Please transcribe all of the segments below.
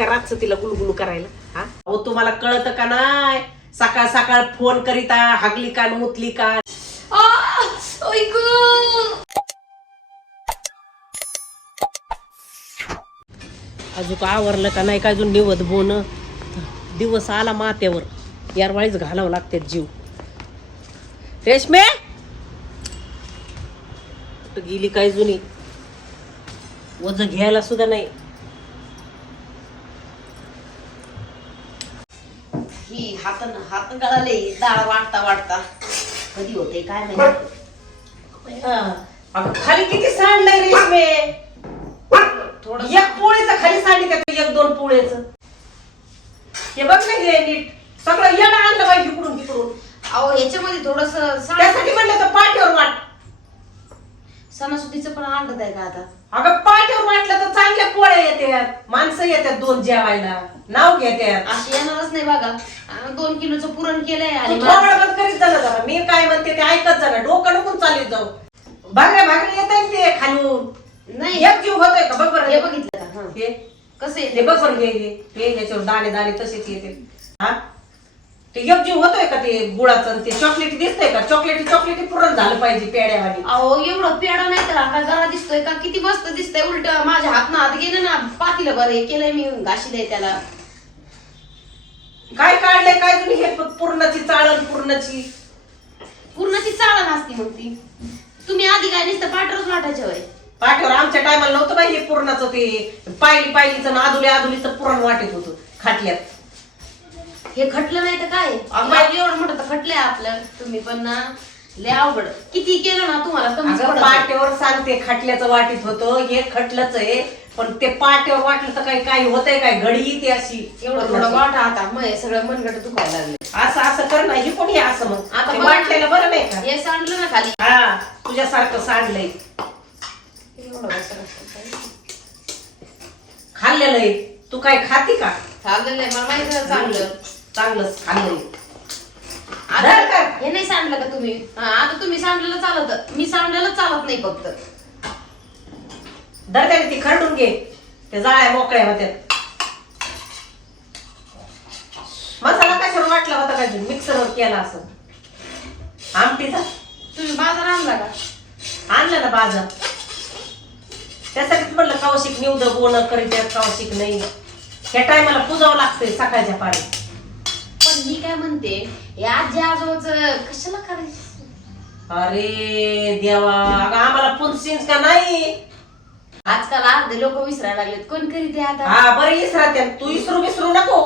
का रातचं तिला गुलगुलू करायला? हा? अहो तुम्हाला कळतं का नाही? सकाळ सकाळ फोन करीता हागली का मुतली का? अजून आवरलं का नाही काय अजून निवत बोन? दिवस आला मात्यावर यारवाळीच घालावं लागते जीव. रेशमे! गेली काय जुनी वज घ्यायला सुद्धा नाही ही हात हात गळाले डाळ वाटता वाटता कधी होते काय माहिती? अगं, खाली किती सांडलंय रेशमे? थोडं एक पोळीचं खाली तू? एक दोन पोळीचं? हे बघ नाही हे नीट. सगळं येणं आणलं बाई इकडून इकडून अहो याच्यामध्ये थोडस त्यासाठी म्हणलं तर पाठीवर वाट. सणासुदीचं पण आणत आहे का आता? अगं पाठीवर वाटलं तर चांगल्या पोळ्या येतात माणसं येतात दोन जेवायला. नाव घेतात अशी येणारच नाही बघा. आणि दोन किलोचं पुरण केलंय आणि तू मा- थोडं बंद करीत ना जरा. मी काय म्हणते ते ऐकत ना. डोकं नको चालीत जाऊ. भागऱ्या भागऱ्या येत आहे ते खालून. नाही. एक जीव होतोय का? बघ बरं. हे बघितलं का? हं. हे. कसं येते बघ बरं हे हे. हे ह्याच्यावर दाणे दाणे तसेच येते. हा? ते एक जीव होतोय का ते गुळाचं आणि ते चॉकलेटी दिसतंय का? चॉकलेटी चॉकलेटी पुरण झालं पाहिजे पेड्यावानी अहो एवढं पेडा नाही तर हा गरा दिसतोय का? किती मस्त दिसतंय. उलट माझ्या हात हात गेलं ना पातीला बरं हे केलंय मी घाशीलंय त्याला. काय काढलंय? काय तुम्ही हे पूर्णाची चाळण पूर्णाची? पूर्णाची चाळण असती मग ती. तुम्ही आधी काय नुसतं पाठरच वाटायच्या वय पाठीवर आमच्या टायमाला नव्हतं बाई हे पुरणाचं ते पायली पायलीचं आणि आदुली आदुलीचं पुरण वाटत होतं खाटल्यात. हे खटलं नाही तर काय? अगं. एवढं मोठं तर खटलंय आपलं. तुम्ही पण ना लय अवघड. किती केलं ना तुम्हाला? कमीच अगं पडत पाट्यावर सांगते खटल्याचं वाटीत होतं. हे खटलंच आहे पण ते पाट्यावर वाटलं तर काही काही होतंय काय? घडी येते अशी. एवढं थोडं वाटा आता. मग हे सगळं मनगट दुखायला लागले असं असं कर ना. हे कोणी असं मग? आता. वाटलेलं बरं नाही का? हे सांडलं ना खाली. हा तुझ्यासारखं सांडलंय. एवढं काय? खाल्लेलं आहे. तू काय खाती का? चाललंय मला माहिती आहे चांगलं. चांगलंच खाल्लंय आता धर? हे नाही सांडलं का तुम्ही? हा, आता तुम्ही सांडलेलं चालत. मी सांडलेलं चालत नाही फक्त. दर ती खरडून घे. ते जाळ्या मोकळ्या होत्यात मसाला कशावर वाटला होता काय मिक्सरवर केला असं. आमटीचा? तुम्ही बाजार आणला का? आणलं ना बाजार. त्यासाठीच म्हणलं कौशिक निवड बोन करीत कौशिक नाही. ह्या टायमाला पुजावं लागतंय सकाळच्या पण मी काय म्हणते? हे आजी आजोबाच कशाला करायचं? अरे देवा अगं आम्हाला पुनसीन का नाही? आजकाल अर्धे लोक विसरायला लागलेत. कोण करीत आहे आता? हा बरं इसरा तू इसरू विसरू नको.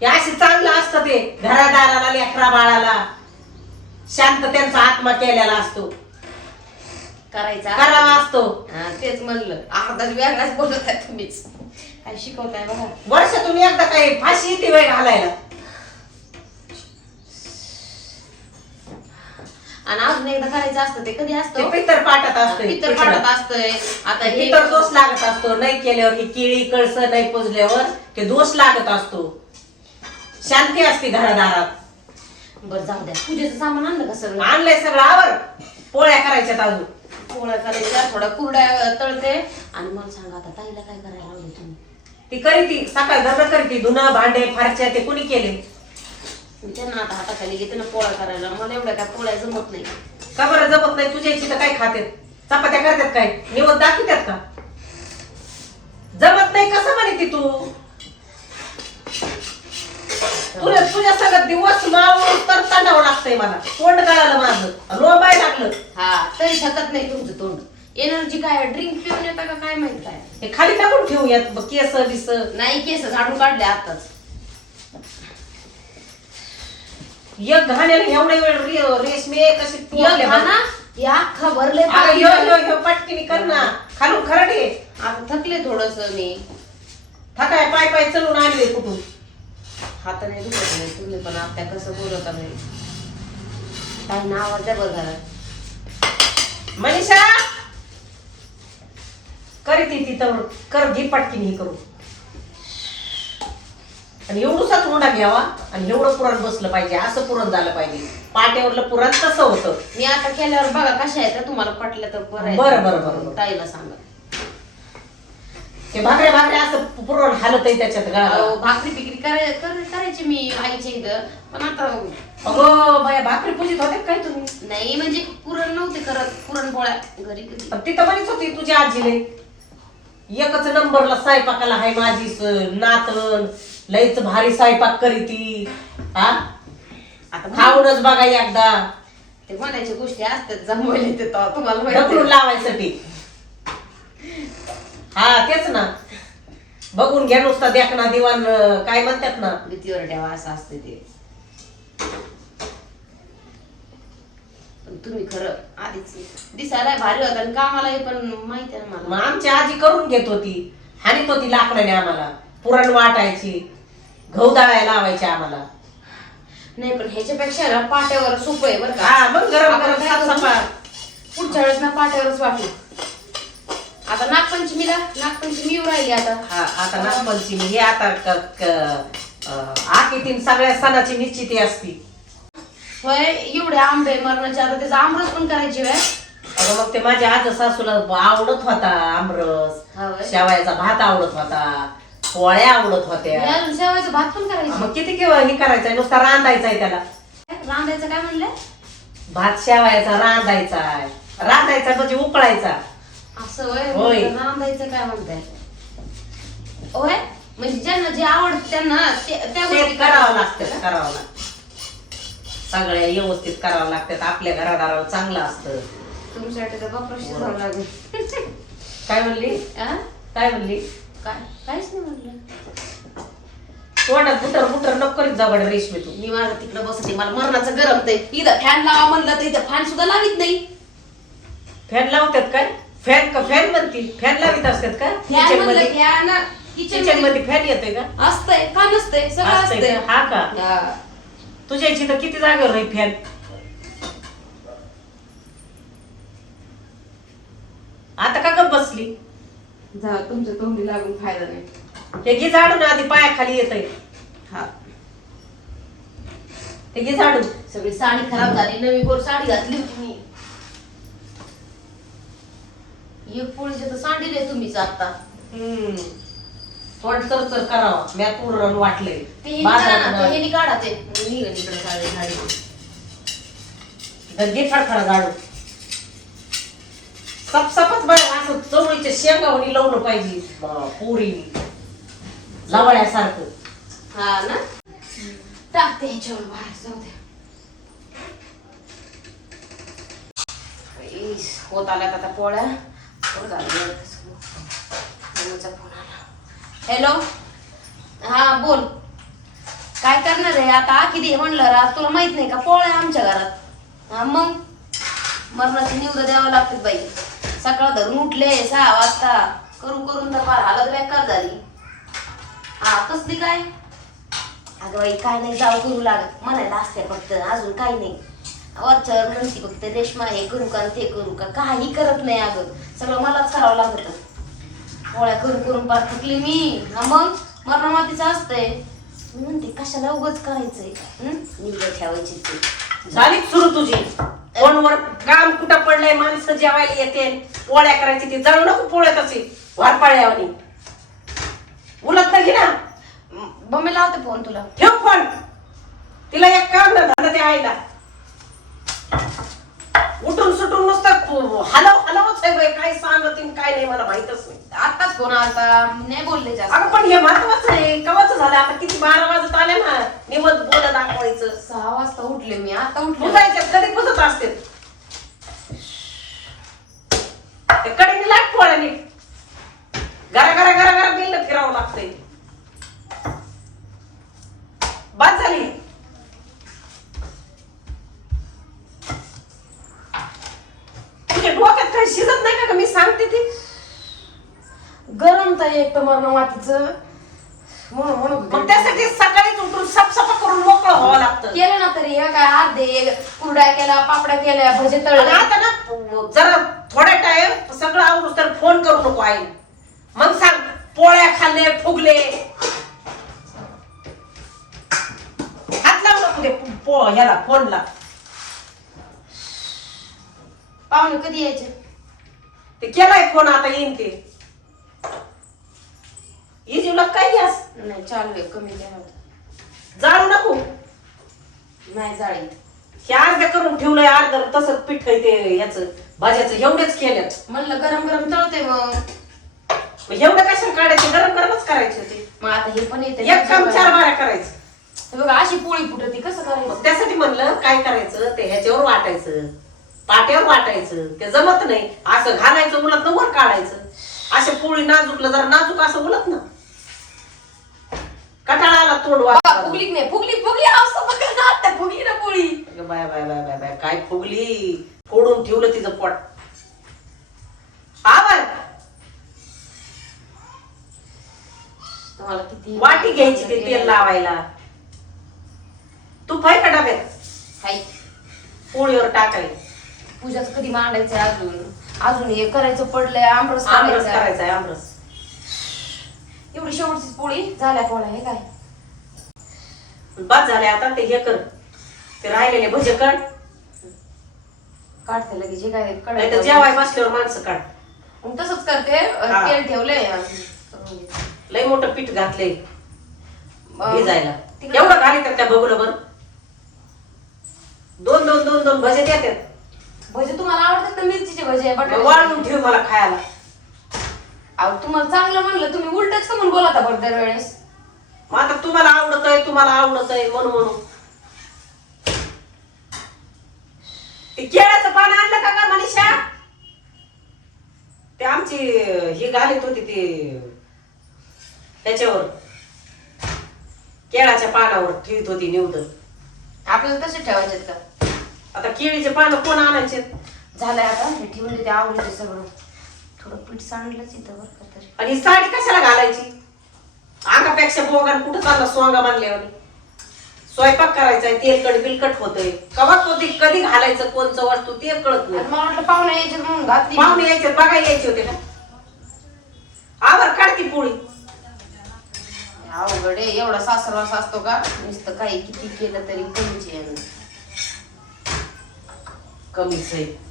हे अशी चांगलं असतं ते. घरादाराला लेकरा बाळाला. शांत त्यांचा आत्मा केलेला असतो. करायचा? करावा असतो. हा, तेच म्हणलं. अर्धा वेगळाच बोलत आहे तुम्हीच. काय शिकवताय बघा. वर्षातून एकदा काही फाशी येते वेळ घालायला. आणि अजून एकदा करायचं असतं ते कधी ते असतं पितर पाटात असतं पितर पाडत असतंय. आता हे पितर दोष लागत असतो नाही केल्यावर ही केळी कळस नाही पुजल्यावर ते दोष लागत असतो. शांती असते घरादारात. बरं जाऊ द्या. पूजेचं सामान आणलं का सगळं? आणलंय सगळं आवर. पोळ्या करायच्यात अजून. पोळ्या करायच्या थोडा कुरड्या तळते. आणि मला सांगा आता ताईला काय करायला लावले तुम्ही? ती करीती सकाळ धरणं करीती धुणं भांडे फारच्या ते कुणी केले? त्यांना आता हाताखाली घेते ना पोळ्या करायला. मला एवढ्या काय पोळ्या जमत नाही. का बरं जमत नाही? तुझ्या इच्छी तर काय खाते चपात्या करतात काय? निवड दाखवतात का? जमत नाही कसं म्हणे ती? तू तुला तुझ्या सगळं दिवस मावून तर तांडावं लागतंय मला. तोंड गळालं माझं. लोबाय लागलं हा तरी शकत नाही तुमचं तोंड. एनर्जी काय? ड्रिंक पिऊन येतं का? काय माहीत काय? हे खाली टाकून ठेवूयात. बघ, केस बिस. नाही केस झाडून काढले आताच एक घाण्याला एवढा वेळ रे- रेशमी कशी पोहल्या बघ. या अख्खा भरले अगं, पटकिनी कर ना. खालून खरडे. आता थकले थोडस मी. थकाय पाय पाय चलून आणले कुठून? हाताने दुखत नाही तुम्ही पण आता कसं बोलवता बाई काही नावाज द्या बरं घरात मनीषा! करीत तिथं कर घे पटकीन हे करू आणि एवढूसाच हुंडा घ्यावा आणि एवढं पुरण बसलं पाहिजे असं पुरण झालं पाहिजे. पाट्यावरलं पुरण तसं होतं. मी आता केल्यावर बघा कशा आहेत त्या तुम्हाला पटलं तर बरं आहे. बरं, बरं, बरं, बरं. ताईला सांगा. ते भाकऱ्या भाकऱ्या असं पुरण हालत आहे त्याच्यात अहो, गळा भाकरी बिकरी कराय- कर- करायची मी आईच्या इथं. पण आता अगो बाया भाकरी पूजित होते काय तुम्ही? नाही म्हणजे पुरण नव्हते करत. पुरणपोळ्या घरी कधी. पण तिथं म्हणत होती तुझी आजीले. एकच नंबरला स्वयंपाकाला हाय माझी स- नातन. लईच भारी स्वयंपाक करी ती. हा? आता खाऊनच बघा एकदा. ते म्हणायच्या गोष्टी असतात जमवले ते तेव्हा तुम्हाला माहिती ढकलून लावायसाठी. हा तेच ना. बघून घ्या नुसता देखना दिवाण अं, काय म्हणतात ना? भीतीवर ठेवा असं असते ते. पण तुम्ही खरं आधीच दिसायला भारी होता आणि कामाला पण माहिती आहे ना मग आमची आजी करून घेत होती. हानीत होती लाकडाने आम्हाला. पुरण वाटायची. गहू दळायला लावायची आम्हाला. नाही पण ह्याच्यापेक्षा ना पाट्यावर सोपं आहे बरं का. हा मग गरम आपण गरम काय करू? पुढच्या वेळेस ना पाट्यावरच वाटू. आता नागपंचमीला नागपंचमी येऊ राहिली आता. हा आता नागपंचमी हे आता क- क- अं, आखीतील सगळ्या सणाची निश्चिती असती. होय एवढे आंबे मरणाचे आता त्याचा आमरस पण करायची वेळ अगं मग ते माझ्या आज सासूला आवडत होता आमरस. शेवायचा भात आवडत होता. पोळ्या आवडत होत्या. अजून शेवायचं भात पण करायची. मग किती किंवा हे करायचंय? नुसता रांधायचाय त्याला. रांधायचं काय म्हणले? भात शेवायचा रांधायचाय. रांधायचा म्हणजे उकळायचा. असं होय? होय. म्हणलं रांधायचं काय म्हणताय? होय? म्हणजे ज्यांना जे आवडत त्यांना ते- त्या ते गोष्टी करावं लागतं करावं लागतं. सगळ्या व्यवस्थित करावं लागतात. आपल्या घरादारावर चांगलं असतं. तुमच्यासाठी तर लागेल काय म्हणली? आ? काय म्हणली? काय? काहीच नाही म्हणलं. तोंडात बुटर बुटर नको करीत जा रेशमी तू. मी माझं तिकडे बसते मला मरणाचं गरम ते. इथं फॅन लावा म्हणलं तर इथं फॅन सुद्धा लावित नाही. फॅन लावतात काय? फॅन का फॅन म्हणती फॅन लावित असतात का? फॅन किचन म्हणलं मध्ये फॅन किचन किचनमध्ये फॅन येतोय का? असतंय. का नसतंय? सगळं असतंय असतंय. का? हा का? हा. तुझ्या इथे तर किती जागेवर नाही फॅन आता का गप बसली? जा तुमच्या तोंडी लागून फायदा नाही. हे घे झाडून आधी पायाखाली येत आहे हा ते घे झाडून. सगळी साडी खराब झाली नवी गोर साडी घातली होती मी. एक पोळीचे तर सांडीले तुम्हीच आता. हम्म. थोडं तर तर करावं. म्या पूर्ण वाटलंय. ते हे काढा ना, ते हे काढा ते. निघन इकडे साडी साडी. घे खडखडा झाडू सपसपच बाय असं चवळीच्या शेंगावणी लावलं पाहिजे. पुरी लवळ्यासारखं. हा ना? टाकते ह्याच्यावर बाहेर जाऊ दे. बाई, होत आल्यात आता पोळ्या. फोन आला. हॅलो? हा बोल. काय करणार आहे? आता किती म्हणलं रा तुला माहीत नाही का पोळ्या आमच्या घरात? हा मग? मरणाची निवड द्यावं लागते बाई. सकाळ धरून उठले सहा वाजता करू करून तर फार हालत बेकार झाली. हा कसली काय? अगं बाई काय नाही जाऊ करू लागत. म्हणायला असते फक्त अजून काही नाही. वरच्यावर म्हणते फक्त रेशमा हे करू का आणि ते करू का? काही करत नाही अगं. सगळं मलाच करावं लागत. पोळ्या करून करून पार थकली मी. हा मग? मरणा मातीचं असतंय म्हणते कशाला उगच करायचंय? हं? ठेवायची ते. झाली सुरू तुझी. फोनवर काम कुठं पडलंय माणसं जेवायला येते. पोळ्या करायची ती जाऊ नको पोळ्या तशी वारपाळ्यावानी. उलट तर घे ना. मम्मी लावते फोन तुला. ठेव फोन. तिला एक काम ना धंदा ते आईला. उठून सुटून नुसतं हलव हलवच आहे बाई काय सांगत काय नाही मला माहितच नाही. आत्ताच फोन आलता. नाही बोलले जास्त. अगं पण हे महत्वाचं आहे. कवाच झालं? आता किती बारा वाजत आले ना. निवत बोल दाखवायचं. वाजता उठले मी. आता उठले. बुजायचं कधी बुजत असते? ते कडेने लाग पोळ्या नीट घरा घरा घरा घरा बिल फिरावं लागतंय. बाद झाली. तुझ्या डोक्यात काही शिजत नाही का ग? मी सांगते ती. गरम तर एक तर मरण मातीचं म्हणून म्हणून मग त्यासाठी सकाळीच उठून सपसपा करून मोकळं व्हावं लागतं. केलं ना तरी हे काय अर्धे कुरड्या केल्या पापड्या केल्या भजे तळले. आता ना जरा थोड्या टाइम सगळं आवडून तर फोन करू नको आई. मग सांग पोळ्या खाल्ले फुगले. हात लावू नको ते पो ह्याला फोनला पाहुणे कधी यायचे? ते केलाय फोन आता येईन ते. इजीवला काय गॅस नाही चालू आहे कमी द्या जाळू नको. नाही जाळी. हे अर्ध्या करून ठेवलंय अर्ध तसंच पीठ आहे ते याच भाज्याचं एवढेच केल्यात. म्हणलं गरम गरम तळते मग एवढं कशाला काढायचे? गरम गरमच करायचे होते मग आता हे पण येते एक काम चार बाऱ्या करायचं. हे बघा अशी पोळी फुटती कसं मग करायचं त्यासाठी म्हणलं काय करायचं? ते ह्याच्यावर वाटायचं. पाट्यावर वाटायचं. ते जमत नाही. असं घालायचं उलट वर काढायचं. अशा पोळी नाजूकलं जरा नाजूक असं उलट ना कटाळा आला तोंड वाजवायला. फुगली नाही? फुगली फुगली असं बघा ना आता फुगली ना पोळी. Bye bye bye bye bye काय फुगली? फोडून ठेवलं तिचं पोट. आवर. तुम्हाला किती वाटी घ्यायची ते तेल लावायला. तू फाय का डब्यात? हाय पोळीवर टाकाय. पूजाचं कधी मांडायचं अजून? अजून हे करायचं पडलंय आमरस आमरस करायचा करायचा आहे आमरस. एवढी शेवटची पोळी झाल्या पोळ्या हे काय? बाद झाले आता ते हे कर. ते राहिलेले भजे काढ. काढते लगेच जे काय नाही तर जेवाय बसल्यावर माणसं काढ. मग तसंच करते हा. तेल ठेवलंय. लय मोठं पीठ घातले मग भिजायला. तिकडे- एवढं घालितात त्या बघूला बर. दोन दोन दोन दोन भजे देतात भजे तुम्हाला आवडतात ना मिरचीचे भजे बटाटे वाळून ठेव मला खायला. अहो तुम्हाला चांगलं म्हणलं तुम्ही उलटच का म्हणून बोलता बरं दरवेळेस मग आता तुम्हाला आवडत आहे तुम्हाला आवडत आहे म्हणून म्हणून. ते केळाचं पान आणलं का का मनीषा? ते आमची ही घालीत होती ते त्याच्यावर. केळाच्या पानावर ठेवीत होती निवड आपल्याला तसे ठेवायचे का? आता केळीचे पानं कोण आणायचे झालंय आता हे ठेवून देते आवडीचे सगळं. थोडं पीठ सांडलंच इथं बरं का तरी. आणि ही साडी कशाला घालायची? अंगापेक्षा बोगान कुठं चालला सोंगा बांधल्यावर स्वयंपाक करायचा आहे तेलकट बिलकट होतंय. कवा कधी कधी घालायचं कोणचं वस्तू ते कळत आणि नाही मला वाटलं पाहुणे यायचे म्हणून घातली. पाहुणे यायचे बघायला यायचे होते का? आवर काढती पोळी. अवघड आहे एवढा सासरवास असतो का? नुसतं काही किती केलं तरी कमीच आहे. कमीच आहे.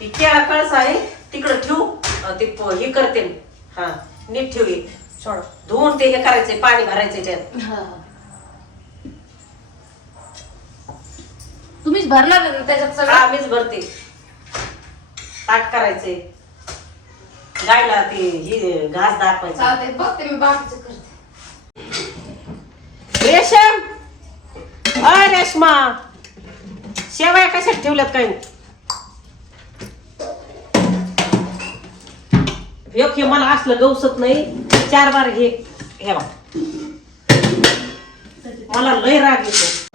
ती केळा कळस आहे. तिकडं ठेवू. अं, ते हे करते हा नीट ठेव हे. सोड. धुवून ते हे करायचंय पाणी भरायचंय त्यात तुम्हीच भरणार ना त्याच्यात सगळं? मीच भरते. ताट करायचे. गायला ते ही घास दाखवायचा. चालतंय बघते मी बाकीचं करते. रेशम! अय रेशमा! शेवया कशात ठेवल्यात काय? एक हे मला असलं गवसत नाही चार बार हे हे बघ. मला लय राग येतो.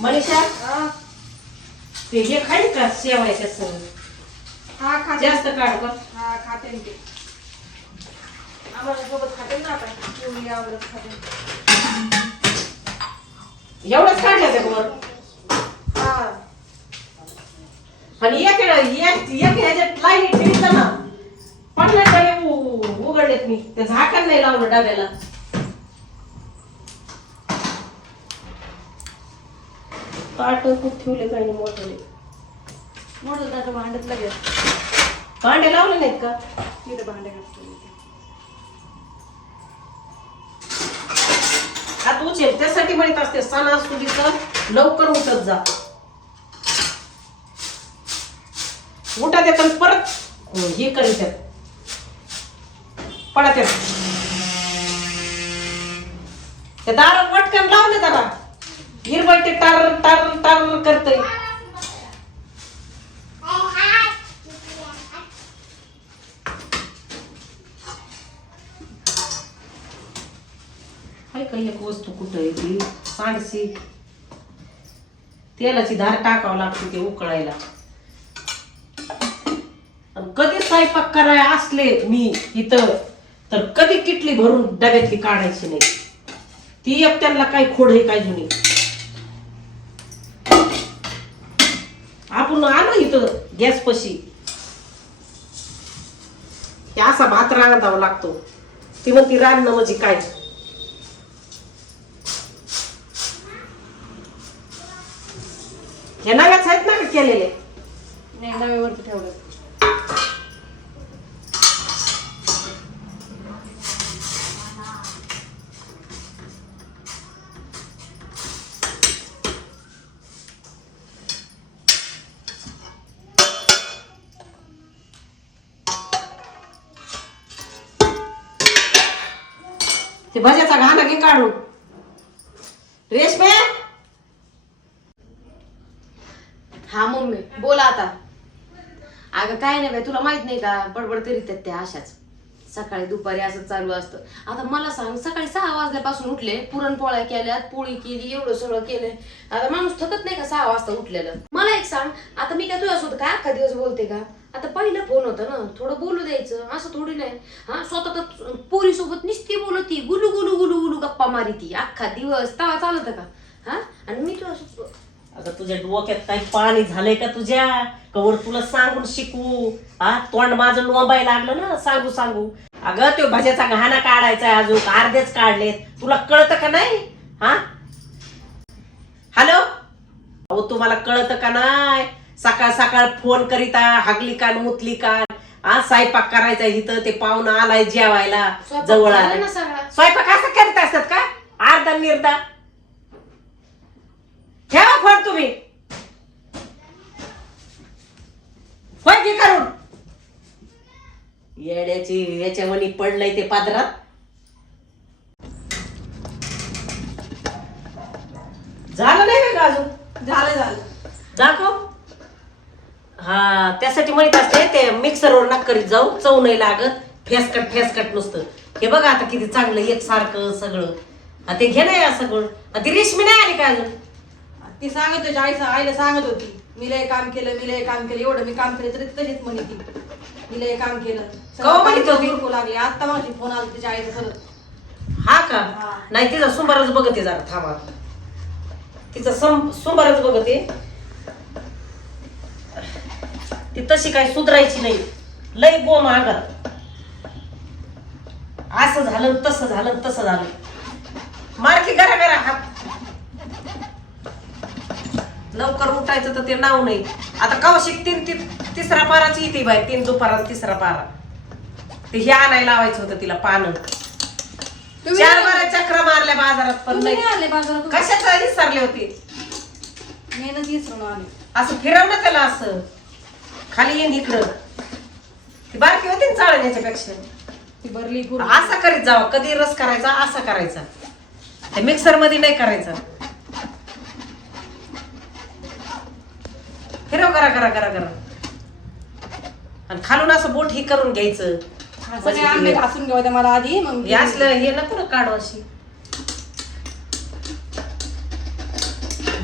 मनीषा ते हे खाईल का शेवायच्या सर हा जास्त काढ हा खाते ना ते आम्हाला सोबत खाते ना आवडत खाते एवढंच काढलं ते वर हा आणि एक एक ह्याच्यात लाईन ना उ- उघडलेत मी. ते झाकण नाही लावलं डब्याला. ताट खूप ठेवले काही मोठे मोठं ताटं भांडत लगेच भांडे लावले नाहीत का? तिथं भांडे घातले आता उचल त्यासाठी म्हणत असते सणासुदीचं लवकर उठत जा. उठा देत परत हे करीत पडा त्या ते दार पटकन लावले जरा हिरवळ ते टार टार करतय हाय का एक वस्तू कुठं आहे ती? सांडशी. तेलाची धार टाकावं लागते ते उकळायला. कधी स्वयंपाक कराय असले मी इथं तर कधी किटली भरून डब्यातली काढायची नाही. ती एक त्यांना काही खोड आहे काय जुनी आपण आलो इथं गॅस पशी असा भात रांगावा लागतो. ती म्हणती रांधणं म्हणजे काय? हे नव्याच आहेत ना केलेले? नाही नव्यावरती ठेवलं अगं काय नाही बाई तुला माहीत नाही का? बडबड करीत त्या अशाच. सकाळी दुपारी असं चालू असतं. आता मला सांग सकाळी सहा वाजल्यापासून उठले पुरणपोळ्या केल्यात पोळी केली एवढं सगळं केलंय. आता माणूस थकत नाही का सहा वाजता उठलेलं? मला एक सांग आता मी काय तुझ्यासोबत काय अख्खा दिवस बोलते का? आता पहिलं फोन होता ना थोडं बोलू द्यायचं असं थोडी नाही. हा स्वतः तर पोरी सोबत बोलती गुलू गुलू गुलू गुलू गप्पा मारी ती अख्खा दिवस तवा चालत का? हा? आणि मी तुझ्यासोबत अगं तुझ्या डोक्यात काही पाणी झालंय का तुझ्या? कवर तुला सांगून शिकू. हा तोंड माझं लोंबाय लागलं ना सांगू सांगू. अगं तो भाज्याचा घाणा काढायचा अजून अर्धेच काढलेत. तुला कळतं का नाही? हा? हॅलो? अहो तुम्हाला कळतं का नाही? सकाळ सकाळ फोन करीता हागली कान मुतली कान. हा स्वयंपाक करायचा इथं ते पाहुणा आलाय जेवायला जवळ आलाय. स्वयंपाक असं करीत असतात का? अर्धा निर्धा. ठेवा फोन तुम्ही. होय की करून येड्याची याच्या मनी पडलंय ते पादरात. झालं नाही का अजून? झालं झालं. दाखव. हा त्यासाठी म्हणत असते ते मिक्सरवर नका करीत जाऊ चव नाही लागत. फेसकट फेसकट नुसतं. हे बघा आता किती चांगलं एकसारखं सगळं. ते घे ना या सगळं. ती रेशमी नाही आली का अजून? ती सांगत होती आईसा आईला सांगत होती मी लय काम केलं मी लय काम केलं एवढं मी काम केलं तरी तशीच म्हणे ती मी लय काम केलं. कवा म्हणत होती? लागली. आता माझी फोन आला तिच्या आईचा परत. हा का? हा. नाही तिचा सुंबारच बघते जरा थांबा. तिचा सं सुंबारच बघते. ती तशी काही सुधरायची नाही. लय बोम आगात. असं झालं तसं झालं तसं झालं. मारकी घरा घरा हात उठायचं तर ते नाव नाही. आता कवा शिकतीन ती तिसरा पाराची येते बाई तीन दुपारा आणि तिसरा पारा. ते हे आणायला लावायचं होतं तिला पानं. तुम्ही चार बारा चक्र मारल्या बाजारात पण तुम्ही नाही. नाही आले बाजारात कशाचा विसरले होते? मेहनत विसरून आले. असं फिरवलं त्याला असं. खाली येईन इकडं. ती बारकी होती ना चाळण्याच्या पेक्षा ती भरली पूर्ण. असा करीत जावा. कधी रस करायचा असा करायचा. ते मिक्सरमध्ये नाही करायचा. फिरव करा करा करा करा. आणि खालून असं बोट ही करून घ्यायचं. हा, सगळे आंबे घासून घेऊ द्या मला आधी मग हे असलं हे नको ना काढू अशी.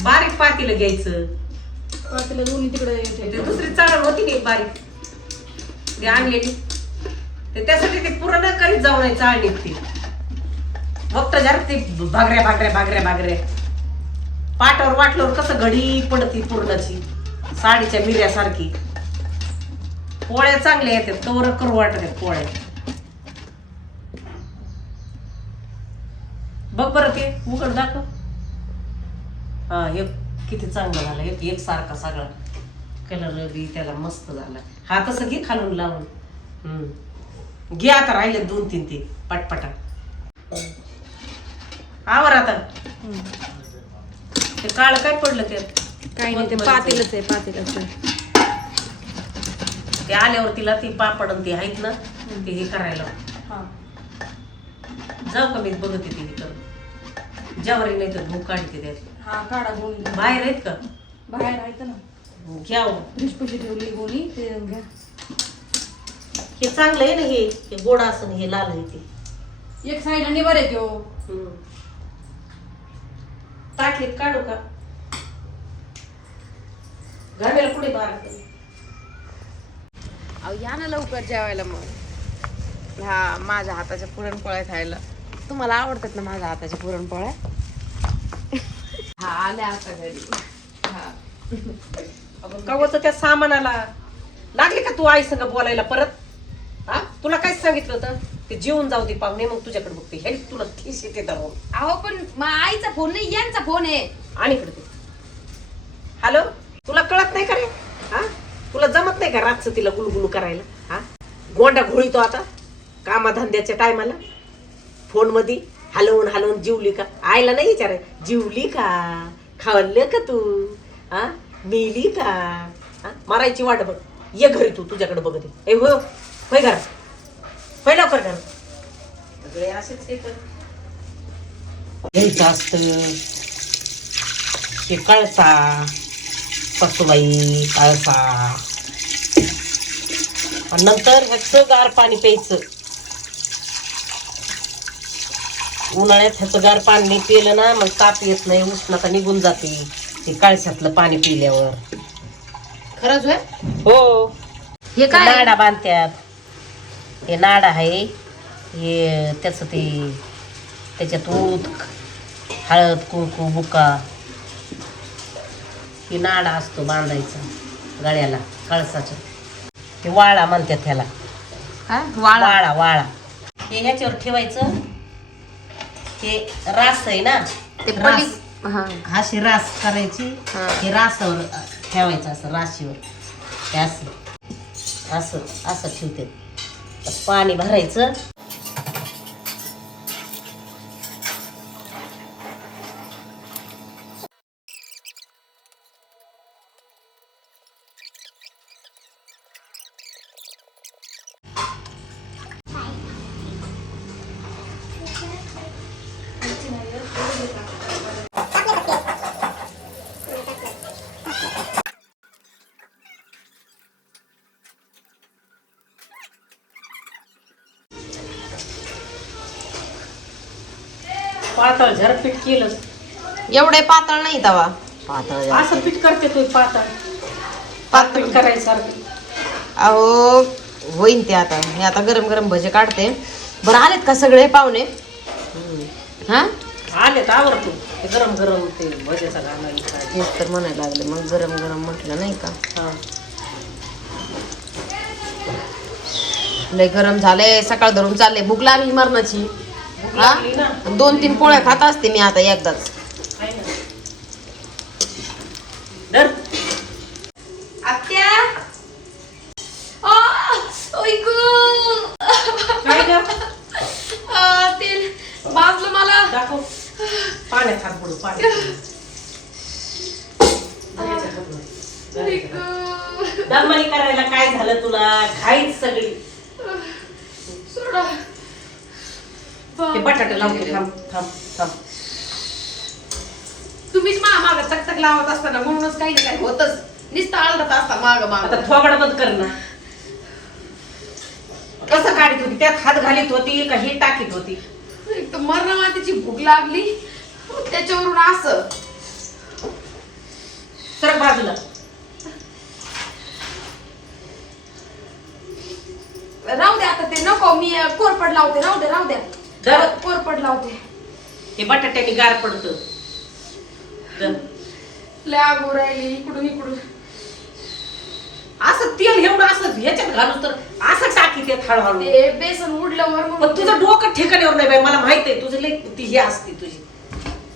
बारीक पातीला घ्यायचं. तिला दोन्ही तिकडे ते दुसरी चाळण होती ना एक बारीक? ती आणलेली. ते त्यासाठी ते पूर्ण करीत जाऊ नये चाळणीत ती. फक्त जरा ती भागऱ्या भागऱ्या भागऱ्या भागऱ्या. पाटावर वाटल्यावर कसं घडी पडती पूर्णाची. साडीच्या मिऱ्यासारखी. पोळ्या चांगल्या येतात कवर करू वाटत आहेत पोळ्या. बघ बरं ते उघड दाखव. हा हे किती चांगलं झालं एक एक सारखा सगळा कलर बी त्याला मस्त झाला. हा तसं घे खालून लावून. हम्म. घे आता राहिले दोन तीन ते पटपटा. आवर आता. ते काळ काय पडलं ते काही नाही ते पातेलच आहे पातेलच आहे. ते आल्यावर तिला ती पापड आणि ते आहेत ना ते हे करायला. हा. जाऊ का मी बघते ते हे करून ज्यावरी नाही तर भूक काढते त्यात हा काढा बाहेर आहेत का? बाहेर आहेत ना. घ्या हो. फ्रीजपाशी ठेवली गोणी ते घ्या. हे चांगलं आहे ना हे हे गोड असं हे लाल आहे ते. एक साईड आणि बरे त्यो हम्म. ताटलीत काढू का? घामेला कुठे बाहेर अहो या ना लवकर जेवायला मग. हा माझ्या हाताच्या पुरणपोळ्या खायला. तुम्हाला आवडतात ना माझ्या हाताच्या पुरणपोळ्या? हा आल्या आता घरी. हा. कवच त्या सामानाला लागले का तू आई संग बोलायला परत? हा? तुला काय सांगितलं होतं? ते जेवून जाऊ दे पाहुणे मग तुझ्याकडे बघते. हे तुला ठेस येते धरून अहो पण मा आईचा फोन नाही यांचा फोन आहे. आणि इकडे ते हॅलो तुला कळत नाही का रे? हा? तुला जमत नाही का रातचं तिला गुलगुलू करायला? हा? गोंडा घोळीतो आता कामाधंद्याच्या टायमाला. फोनमध्ये हलवून हलवून जिवली का? आईला नाही विचाराय जिवली का? खाल्लं का तू? हा? मिली का? हा? मारायची वाट बघ. ये घरी तू तुझ्याकडे बघते ए हो होय घर होय लवकर घर सगळे असेच हे हे कळसा. सासूबाई कळसा आणि नंतर ह्याचं गार पाणी प्यायचं. उन्हाळ्यात ह्याचं गार पाणी पिलं ना मग ताप येत नाही उष्णता निघून जाते. ते कळशातलं पाणी पिल्यावर. खरंच हो. हे काय? नाडा बांधत्यात. हे नाडा आहे. हे त्याचं ते त्याच्यात ऊत हळद कुंकू बुका. हे नाडा असतो बांधायचा गळ्याला कळसाच्या ते वाळा म्हणतात ह्याला काय वाळा. वाळा वाळा. हे ह्याच्यावर ठेवायचं. हे रास आहे ना? ते रास. पली हा. अशी रास करायची. हा. हे रासावर ठेवायचं असं राशीवर. हे असं. असं असं ठेवते. पाणी भरायचं. पातळ झरपीट केलं एवढे पातळ नाही तवा. पातळ असं पीठ करते तू पातळ. पातळ. करायसारखं अहो होईन ते आता. मी आता गरम गरम भजे काढते. बरं आलेत का सगळे पाहुणे? हा? आले तर आवडतो ते गरम गरम ते भजेचा गाणं खायचं. तेच तर म्हणायला लागले. मग गरम गरम म्हटलं नाही का? हा. लय गरम झालंय. सकाळ धरून चालले. भूक लागली मरणाची. हा? दोन तीन पोळ्या खात असते मी आता एकदाच. तेल भाजलं मला. दाखव. पाण्यात हात बुडू. दमणी करायला काय झालं तुला? घाईच सगळी. ते बटाटे लावते थांब थांब थांब. तुम्हीच मा माग चकचक लावत असताना म्हणूनच काही ना काही होतच. नुसतं आळत असता माग माग. आता थोबड बंद कर ना. कसं काढीत होती? त्यात हात घालीत होती का ही टाकीत होती? एक तर मरण मातीची भूक लागली. त्याच्यावरून असं. सरक बाजूला. राहू द्या आता ते नको मी कोरपड लावते. राहू द्या राहू द्या धर. कोरपड लावते. हे बटाट्याने गार पडत. लय आगू राहिली इकडून इकडून. असं तेल एवढं असं ह्याच्यात घालून तर असं टाकी ते हळूहळू. ते बेसन उडलं वर पण तुझं डोकं ठिकाणीवर नाही बाई मला माहीत आहे तुझं लई ती हे असते तुझी.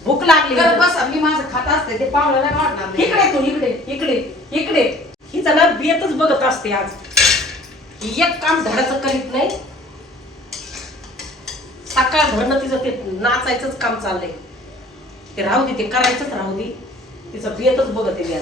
भूक लागली. करत बसा मी माझं खात असते ते वाटणार नाही. इकडे तू इकडे इकडे इकडे. हिचा ना बेतच बघत असते आज. ही एक काम धडाचं करीत नाही सकाळ धरणं तिचं ते नाचायचंच काम चाललंय. ते राहू दे ते करायचंच राहू दे. तिचं बेतच बघत आहे मी